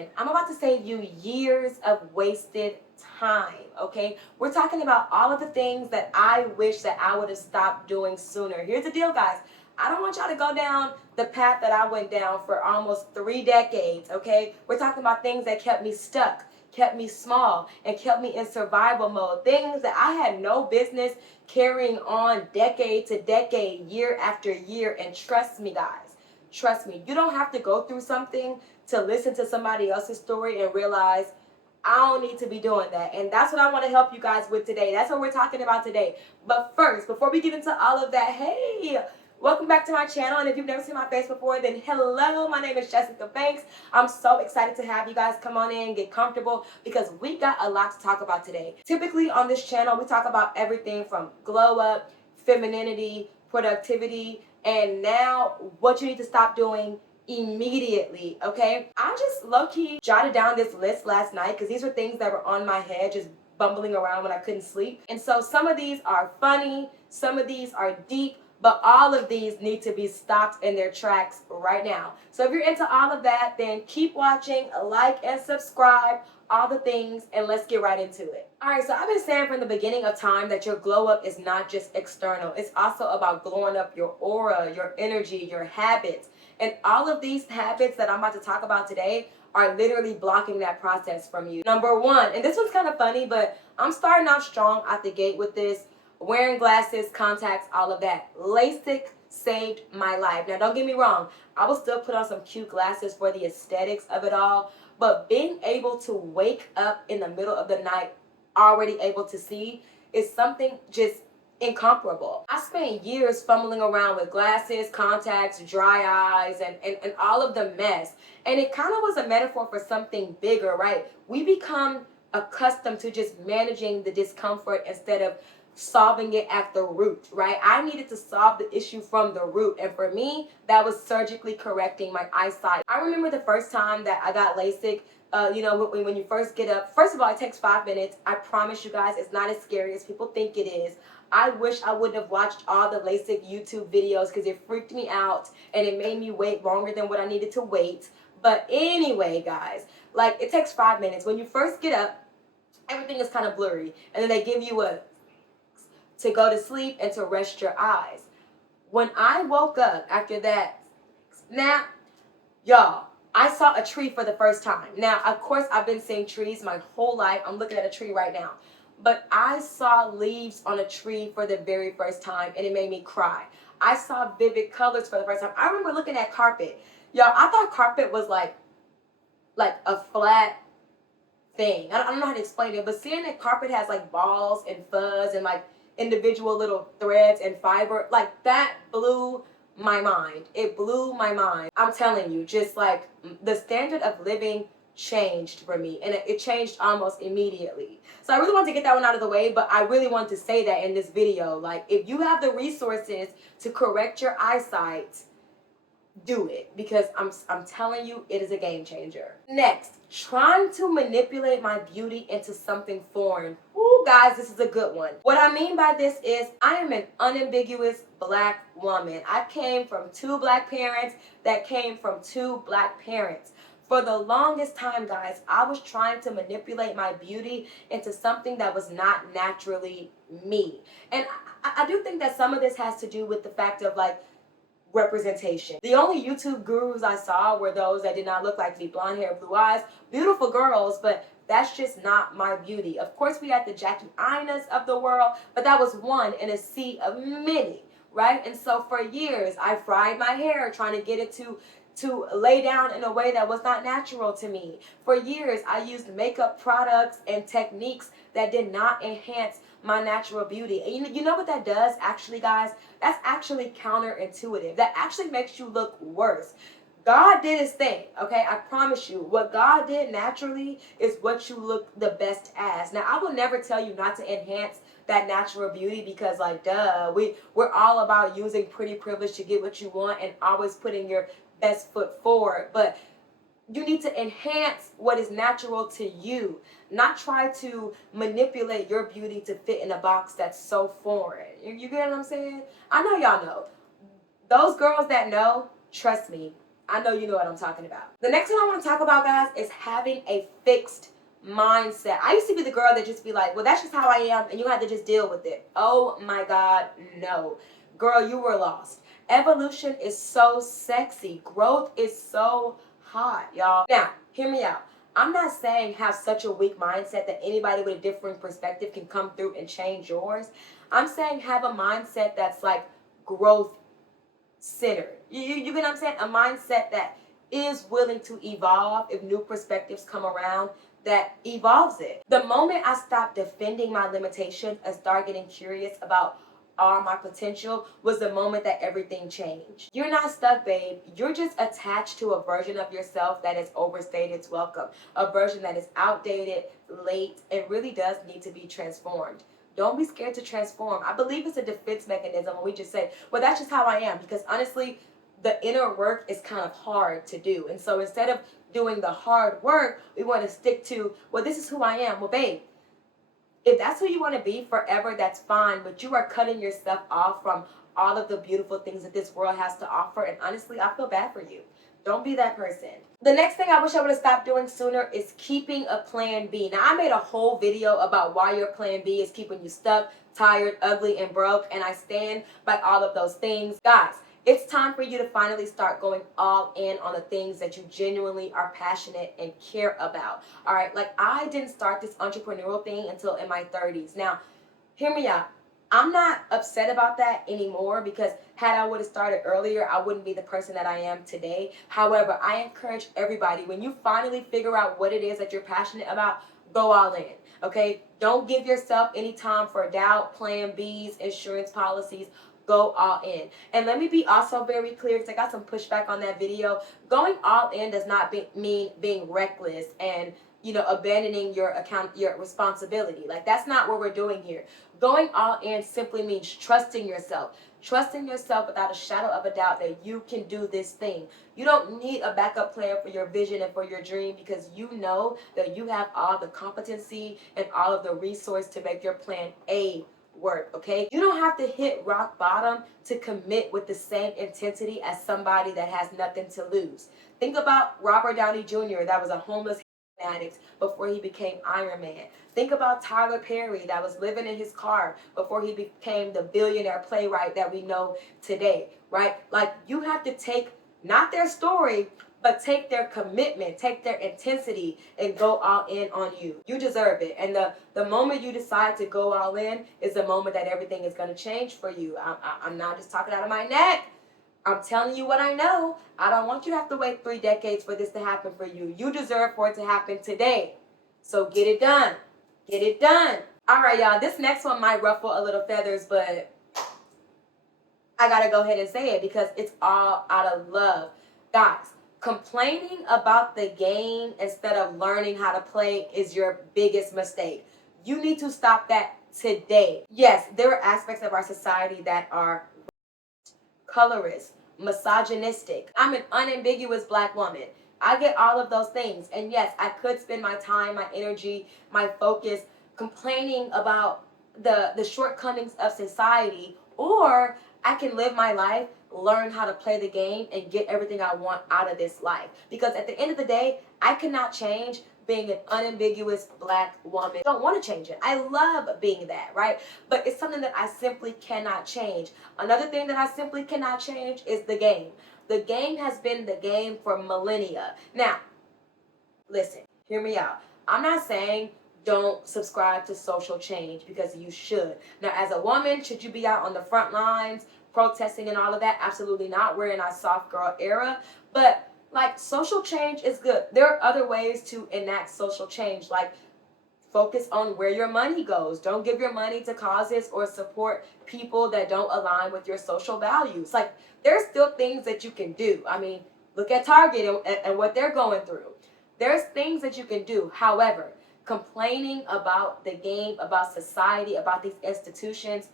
listen, I'm about to save you years of wasted time, okay? We're talking about all of the things that I wish that I would have stopped doing sooner. Here's the deal, guys. I don't want y'all to go down the path that I went down for almost 3 decades, okay? We're talking about things that kept me stuck, kept me small, and kept me in survival mode. Things that I had no business carrying on decade to decade, year after year. And trust me, guys, trust me, you don't have to go through something to listen to somebody else's story and realize I don't need to be doing that. And that's what I want to help you guys with today. That's what we're talking about today. But first, before we get into all of that, hey, welcome back to my channel. And if you've never seen my face before, then hello, my name is Jessyka. I'm so excited to have you guys come on in, get comfortable, because we got a lot to talk about today. Typically on this channel, we talk about everything from glow up, femininity, productivity, and now what you need to stop doing immediately, okay? I just low-key jotted down this list last night because these were things that were on my head, just bumbling around when I couldn't sleep. And so some of these are funny, some of these are deep, but all of these need to be stopped in their tracks right now. So if you're into all of that, then keep watching, like and subscribe, all the things, and let's get right into it. All right, so I've been saying from the beginning of time that your glow up is not just external. It's also about glowing up your aura, your energy, your habits. And all of these habits that I'm about to talk about today are literally blocking that process from you. Number one, and this one's kind of funny, but I'm starting off strong out the gate with this. Wearing glasses, contacts, all of that. LASIK saved my life. Now, don't get me wrong. I will still put on some cute glasses for the aesthetics of it all. But being able to wake up in the middle of the night already able to see is something just incomparable. I spent years fumbling around with glasses, contacts, dry eyes, and all of the mess. And it kind of was a metaphor for something bigger, right? We become accustomed to just managing the discomfort instead of solving it at the root, right? I needed to solve the issue from the root. And for me, that was surgically correcting my eyesight. I remember the first time that I got LASIK. When you first get up, first of all, it takes 5 minutes. I promise you guys, it's not as scary as people think it is. I wish I wouldn't have watched all the LASIK YouTube videos because it freaked me out and it made me wait longer than what I needed to wait. But anyway, guys, like, it takes 5 minutes. When you first get up, everything is kind of blurry. And then they give you to go to sleep and to rest your eyes. When I woke up after that nap, y'all, I saw a tree for the first time. Now, of course, I've been seeing trees my whole life. I'm looking at a tree right now. But I saw leaves on a tree for the very first time, and it made me cry. I saw vivid colors for the first time. I remember looking at carpet. Y'all, I thought carpet was like a flat thing. I don't know how to explain it, but seeing that carpet has like balls and fuzz and like individual little threads and fiber, like, that blew my mind. It blew my mind. I'm telling you, just like the standard of living changed for me, and it changed almost immediately. So I really wanted to get that one out of the way, but I really wanted to say that in this video. Like, if you have the resources to correct your eyesight, do it, because I'm telling you, it is a game changer. Next, trying to manipulate my beauty into something foreign. Ooh, guys, this is a good one. What I mean by this is I am an unambiguous Black woman. I came from 2 Black parents that came from 2 Black parents. For the longest time, guys, I was trying to manipulate my beauty into something that was not naturally me. And I do think that some of this has to do with the fact of, like, representation. The only YouTube gurus I saw were those that did not look like me. Blonde hair, blue eyes, beautiful girls, but that's just not my beauty. Of course, we had the Jackie Inas of the world, but that was one in a sea of many, right? And so for years, I fried my hair trying to get it to lay down in a way that was not natural to me. For years, I used makeup products and techniques that did not enhance my natural beauty. And you know what that does, actually, guys? That's actually counterintuitive. That actually makes you look worse. God did his thing, okay? I promise you. What God did naturally is what you look the best as. Now, I will never tell you not to enhance that natural beauty because, like, duh, we're all about using pretty privilege to get what you want and always putting your best foot forward. But you need to enhance what is natural to you, not try to manipulate your beauty to fit in a box that's so foreign. You get what I'm saying? I know y'all know. Those girls that know, trust me, I know you know what I'm talking about. The next one I want to talk about, guys, is having a fixed mindset. I used to be the girl that just be like, well, that's just how I am, and you have to just deal with it. Oh my God, no. Girl, you were lost. Evolution is so sexy. Growth is so hot, y'all. Now, hear me out. I'm not saying have such a weak mindset that anybody with a different perspective can come through and change yours. I'm saying have a mindset that's like growth centered. You get what I'm saying? A mindset that is willing to evolve if new perspectives come around, that evolves it. The moment I stopped defending my limitations and start getting curious about all my potential was the moment that everything changed. You're not stuck, babe. You're just attached to a version of yourself that has overstayed its welcome, a version that is outdated, late, and really does need to be transformed. Don't be scared to transform. I believe it's a defense mechanism when we just say, well, that's just how I am. Because honestly, the inner work is kind of hard to do. And so instead of doing the hard work, we want to stick to, well, this is who I am. Well, babe, if that's who you want to be forever, that's fine. But you are cutting yourself off from all of the beautiful things that this world has to offer. And honestly, I feel bad for you. Don't be that person. The next thing I wish I would have stopped doing sooner is keeping a plan B. Now, I made a whole video about why your plan B is keeping you stuck, tired, ugly, and broke. And I stand by all of those things. Guys, it's time for you to finally start going all in on the things that you genuinely are passionate and care about. All right, like I didn't start this entrepreneurial thing until in my 30s. Now, hear me out. I'm not upset about that anymore because had I would have started earlier, I wouldn't be the person that I am today. However, I encourage everybody, when you finally figure out what it is that you're passionate about, go all in, okay? Don't give yourself any time for doubt, plan Bs, insurance policies. Go all in. And let me be also very clear, because I got some pushback on that video. Going all in does not mean being reckless and abandoning your responsibility. Like, that's not what we're doing here. Going all in simply means trusting yourself without a shadow of a doubt that you can do this thing. You don't need a backup plan for your vision and for your dream, because you know that you have all the competency and all of the resource to make your plan A work, okay? You don't have to hit rock bottom to commit with the same intensity as somebody that has nothing to lose. Think about Robert Downey Jr. that was a homeless addict before he became Iron Man. Think about Tyler Perry that was living in his car before he became the billionaire playwright that we know today, right? Like, you have to take not their story, but take their commitment, take their intensity, and go all in on you. You deserve it. And the moment you decide to go all in is the moment that everything is going to change for you. I'm not just talking out of my neck. I'm telling you what I know. I don't want you to have to wait 3 decades for this to happen for you. You deserve for it to happen today. So get it done. Get it done. All right, y'all. This next one might ruffle a little feathers, but I got to go ahead and say it because it's all out of love. Guys, complaining about the game instead of learning how to play is your biggest mistake. You need to stop that today. Yes, there are aspects of our society that are colorist, misogynistic. I'm an unambiguous Black woman. I get all of those things. And yes, I could spend my time, my energy, my focus complaining about the shortcomings of society, or I can live my life, learn how to play the game, and get everything I want out of this life. Because at the end of the day, I cannot change being an unambiguous Black woman. I don't want to change it. I love being that, right? But it's something that I simply cannot change. Another thing that I simply cannot change is the game. The game has been the game for millennia. Now, listen, hear me out. I'm not saying don't subscribe to social change, because you should. Now, as a woman, should you be out on the front lines protesting and all of that? Absolutely not. We're in our soft girl era. But like, social change is good. There are other ways to enact social change, like focus on where your money goes. Don't give your money to causes or support people that don't align with your social values. Like, there's still things that you can do. I mean, look at Target and what they're going through. There's things that you can do. However, complaining about the game, about society, about these institutions,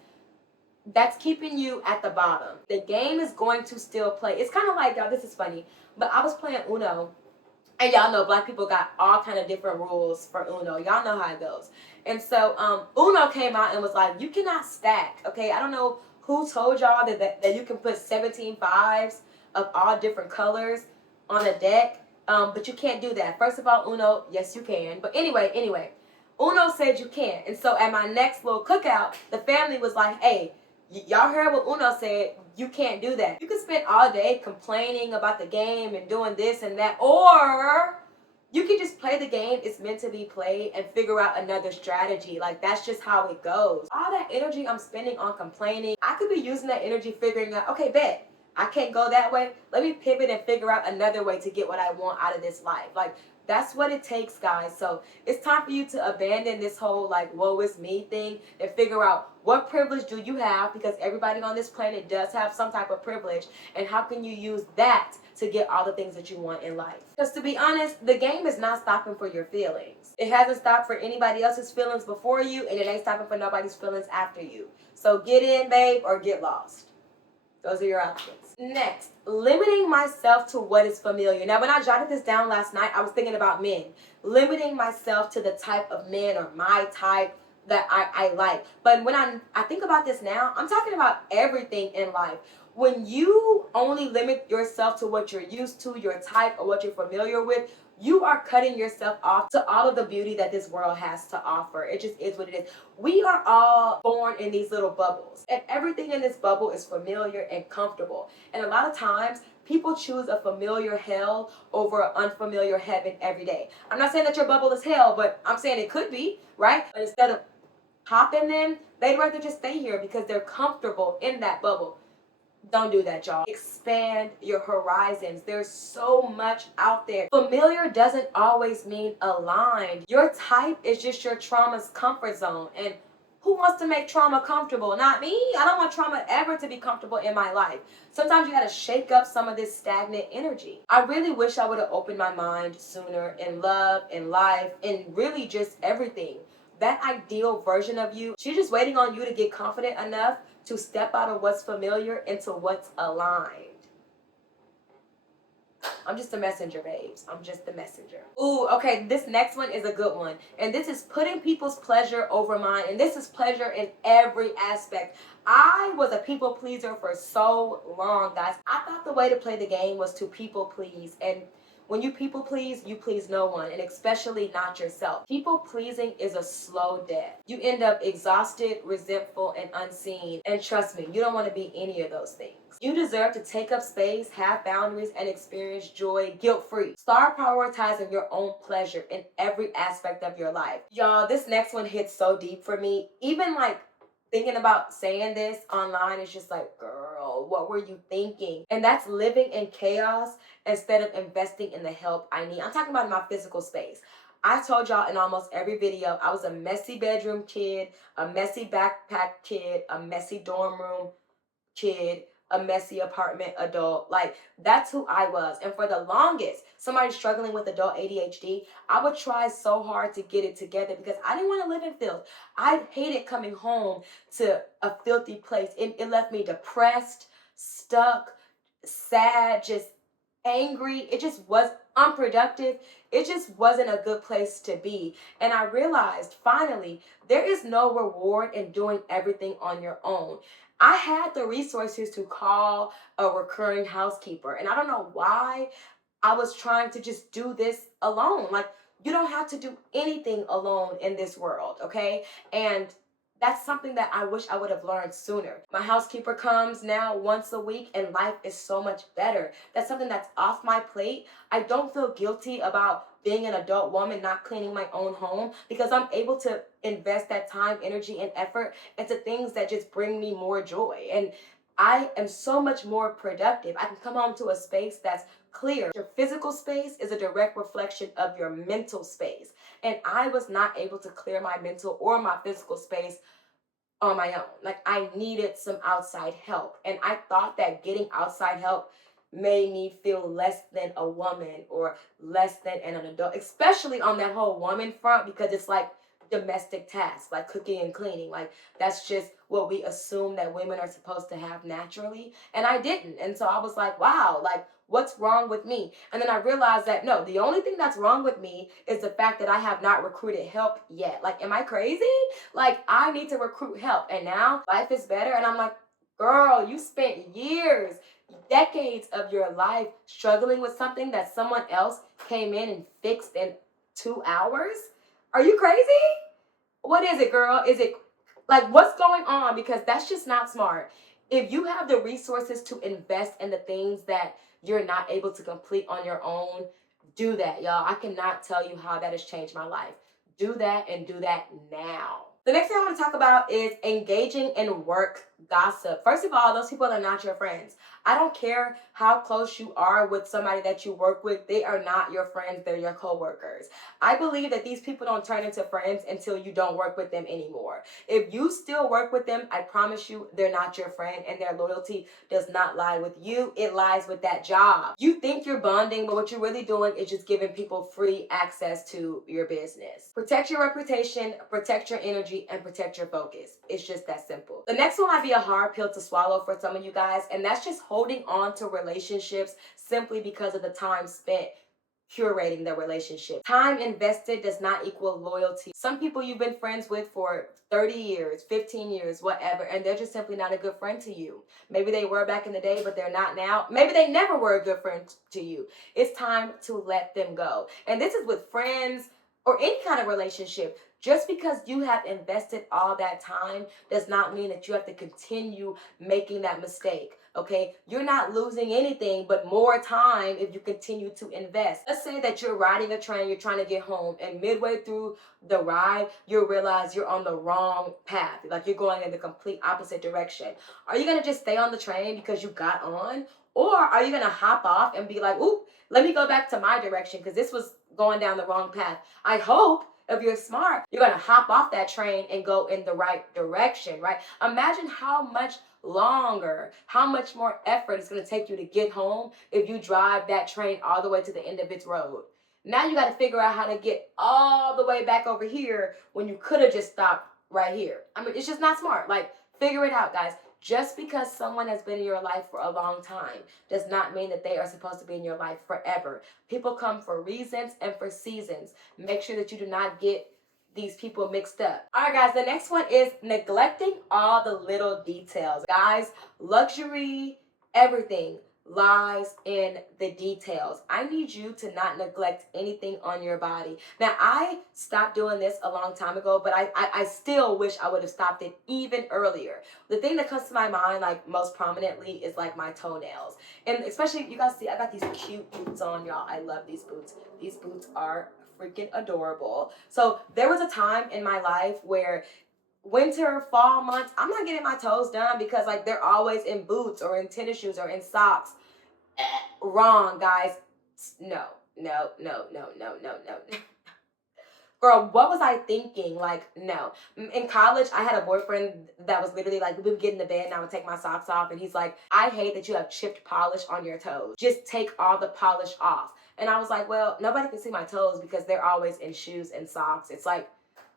that's keeping you at the bottom. The game is going to still play. It's kind of like, y'all, this is funny, but I was playing Uno, and y'all know Black people got all kind of different rules for Uno. Y'all know how it goes. And so Uno came out and was like, you cannot stack, okay? I don't know who told y'all that you can put 17 fives of all different colors. on a deck, but you can't do that. First of all, Uno, yes you can. But anyway, Uno said you can't. And so at my next little cookout, the family was like, hey, y'all heard what Uno said. You can't do that. You can spend all day complaining about the game and doing this and that, or you can just play the game it's meant to be played and figure out another strategy. Like, that's just how it goes. All that energy I'm spending on complaining, I could be using that energy figuring out, okay, bet, I can't go that way. Let me pivot and figure out another way to get what I want out of this life. Like, that's what it takes, guys. So it's time for you to abandon this whole like woe is me thing and figure out what privilege do you have, because everybody on this planet does have some type of privilege, and how can you use that to get all the things that you want in life. Because to be honest, the game is not stopping for your feelings. It hasn't stopped for anybody else's feelings before you, and it ain't stopping for nobody's feelings after you. So get in, babe, or get lost. Those are your options. Next, limiting myself to what is familiar. Now, when I jotted this down last night, I was thinking about men. Limiting myself to the type of men or my type that I like. But when I think about this now, I'm talking about everything in life. When you only limit yourself to what you're used to, your type, or what you're familiar with, you are cutting yourself off to all of the beauty that this world has to offer. It just is what it is. We are all born in these little bubbles, and everything in this bubble is familiar and comfortable. And a lot of times, people choose a familiar hell over an unfamiliar heaven every day. I'm not saying that your bubble is hell, but I'm saying it could be, right? But instead of popping them, they'd rather just stay here because they're comfortable in that bubble. Don't do that, y'all. Expand your horizons. There's so much out there. Familiar doesn't always mean aligned. Your type is just your trauma's comfort zone. And who wants to make trauma comfortable? Not me. I don't want trauma ever to be comfortable in my life. Sometimes you gotta shake up some of this stagnant energy. I really wish I would have opened my mind sooner in love, in life, and really just everything. That ideal version of you, she's just waiting on you to get confident enough to step out of what's familiar into what's aligned. I'm just a messenger, babes. I'm just a messenger. Ooh, okay, this next one is a good one. And this is putting people's pleasure over mine. And this is pleasure in every aspect. I was a people pleaser for so long, guys. I thought the way to play the game was to people please. And when you you please no one, and especially not yourself. People pleasing is a slow death. You end up exhausted, resentful, and unseen. And trust me, you don't want to be any of those things. You deserve to take up space, have boundaries, and experience joy guilt-free. Start prioritizing your own pleasure in every aspect of your life. Y'all, this next one hits so deep for me. Even like thinking about saying this online is just like, girl, what were you thinking? And that's living in chaos instead of investing in the help I need. I'm talking about my physical space. I told y'all in almost every video, I was a messy bedroom kid, a messy backpack kid, a messy dorm room kid, a messy apartment adult. Like, that's who I was. And for the longest, somebody struggling with adult ADHD, I would try so hard to get it together because I didn't want to live in filth. I hated coming home to a filthy place. It left me depressed, stuck, sad, just angry. It just was unproductive. It just wasn't a good place to be. And I realized finally, there is no reward in doing everything on your own. I had the resources to call a recurring housekeeper, and I don't know why I was trying to just do this alone. Like, you don't have to do anything alone in this world, okay? And that's something that I wish I would have learned sooner. My housekeeper comes now once a week, and life is so much better. That's something that's off my plate. I don't feel guilty about being an adult woman not cleaning my own home because I'm able to invest that time, energy, and effort into things that just bring me more joy. And I am so much more productive. I can come home to a space that's clear. Your physical space is a direct reflection of your mental space. And I was not able to clear my mental or my physical space on my own. Like, I needed some outside help. And I thought that getting outside help made me feel less than a woman or less than an adult, especially on that whole woman front, because it's like domestic tasks like cooking and cleaning. Like, that's just what we assume that women are supposed to have naturally. And I didn't. And so I was like, wow, like, what's wrong with me? And then I realized that no, the only thing that's wrong with me is the fact that I have not recruited help yet. Like, am I crazy? Like, I need to recruit help. And now life is better. And I'm like, girl, you spent years decades of your life struggling with something that someone else came in and fixed in 2 hours? Are you crazy? What is it, girl? Is it like what's going on? Because that's just not smart. If you have the resources to invest in the things that you're not able to complete on your own, do that, y'all. I cannot tell you how that has changed my life. Do that and do that now. The next thing I want to talk about is engaging in work gossip. First of all, those people are not your friends. I don't care how close you are with somebody that you work with. They are not your friends. They're your coworkers. I believe that these people don't turn into friends until you don't work with them anymore. If you still work with them, I promise you they're not your friend, and their loyalty does not lie with you. It lies with that job. You think you're bonding, but what you're really doing is just giving people free access to your business. Protect your reputation, protect your energy, and protect your focus. It's just that simple. The next one might be a hard pill to swallow for some of you guys, and that's just holding on to relationships simply because of the time spent curating the relationship. Time invested does not equal loyalty. Some people you've been friends with for 30 years, 15 years, whatever, and they're just simply not a good friend to you. Maybe they were back in the day, but they're not now. Maybe they never were a good friend to you. It's time to let them go. And this is with friends or any kind of relationship. Just because you have invested all that time does not mean that you have to continue making that mistake. Okay, you're not losing anything but more time if you continue to invest. Let's say that you're riding a train, you're trying to get home, and midway through the ride, you realize you're on the wrong path. Like you're going in the complete opposite direction. Are you gonna just stay on the train because you got on? Or are you gonna hop off and be like, oop, let me go back to my direction because this was going down the wrong path? I hope if you're smart, you're gonna hop off that train and go in the right direction, right? Imagine how much longer, how much more effort it's going to take you to get home if you drive that train all the way to the end of its road. Now you got to figure out how to get all the way back over here when you could have just stopped right here. I mean, it's just not smart. Like, figure it out, guys. Just because someone has been in your life for a long time does not mean that they are supposed to be in your life forever. People come for reasons and for seasons. Make sure that you do not get these people mixed up. All right, guys, the next one is neglecting all the little details. Guys, luxury, everything lies in the details. I need you to not neglect anything on your body. Now, I stopped doing this a long time ago, but I still wish I would have stopped it even earlier. The thing that comes to my mind, like most prominently, is like my toenails. And especially, you guys see, I got these cute boots on, y'all. I love these boots. These boots are freaking adorable. So there was a time in my life where winter, fall months, I'm not getting my toes done because like they're always in boots or in tennis shoes or in socks. Wrong, guys. No, no, no, no, no, no, no. Girl, what was I thinking? Like, no. In college, I had a boyfriend that was literally like, we would get in the bed and I would take my socks off. And he's like, I hate that you have chipped polish on your toes. Just take all the polish off. And I was like, well, nobody can see my toes because they're always in shoes and socks. It's like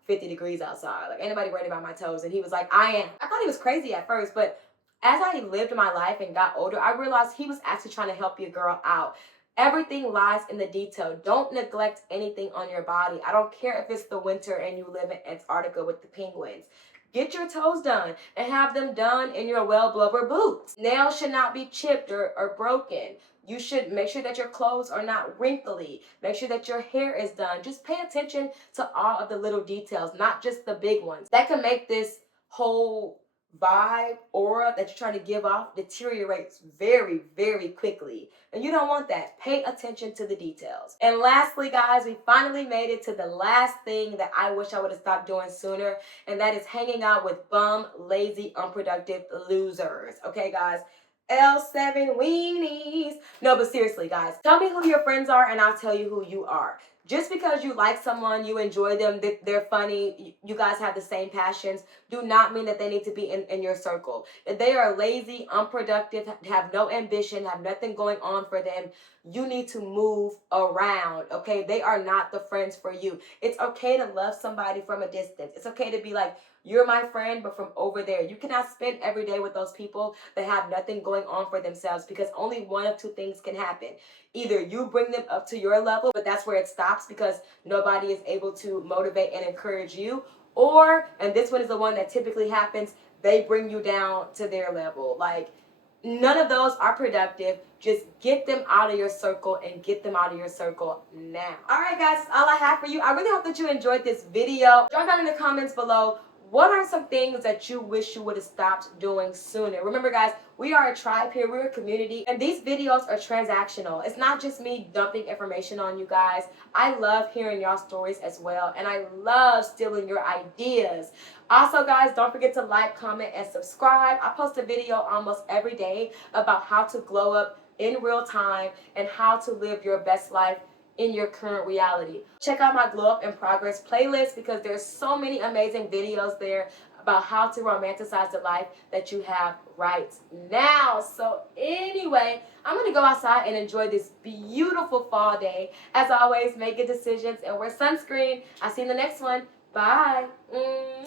50 degrees outside. Like, anybody worried about my toes? And he was like, I am. I thought he was crazy at first, but as I lived my life and got older, I realized he was actually trying to help your girl out. Everything lies in the detail. Don't neglect anything on your body. I don't care if it's the winter and you live in Antarctica with the penguins. Get your toes done and have them done in your well blubber boots. Nails should not be chipped or broken. You should make sure that your clothes are not wrinkly. Make sure that your hair is done. Just pay attention to all of the little details, not just the big ones. That can make this whole vibe, aura that you're trying to give off deteriorates very, very quickly. And you don't want that. Pay attention to the details. And lastly, guys, we finally made it to the last thing that I wish I would have stopped doing sooner, and that is hanging out with bum, lazy, unproductive losers. Okay, guys? L7 weenies. No, but seriously, guys, tell me who your friends are and I'll tell you who you are. Just because you like someone, you enjoy them, they're funny, you guys have the same passions, do not mean that they need to be in your circle. If they are lazy, unproductive, have no ambition, have nothing going on for them, you need to move around, okay? They are not the friends for you. It's okay to love somebody from a distance. It's okay to be like, you're my friend, but from over there. You cannot spend every day with those people that have nothing going on for themselves, because only one of two things can happen. Either you bring them up to your level, but that's where it stops because nobody is able to motivate and encourage you. Or, and this one is the one that typically happens, they bring you down to their level. Like, None of those are productive. Just get them out of your circle and get them out of your circle now. All right, guys, that's all I have for you. I really hope that you enjoyed this video. Drop down in the comments below, what are some things that you wish you would have stopped doing sooner? Remember, guys, we are a tribe here. We're a community. And these videos are transactional. It's not just me dumping information on you guys. I love hearing y'all stories as well. And I love stealing your ideas. Also, guys, don't forget to like, comment, and subscribe. I post a video almost every day about how to glow up in real time and how to live your best life in your current reality. Check out my Glow Up in Progress playlist because there's so many amazing videos there about how to romanticize the life that you have right now. So anyway, I'm going to go outside and enjoy this beautiful fall day. As always, make good decisions and wear sunscreen. I'll see you in the next one. Bye. Mwah.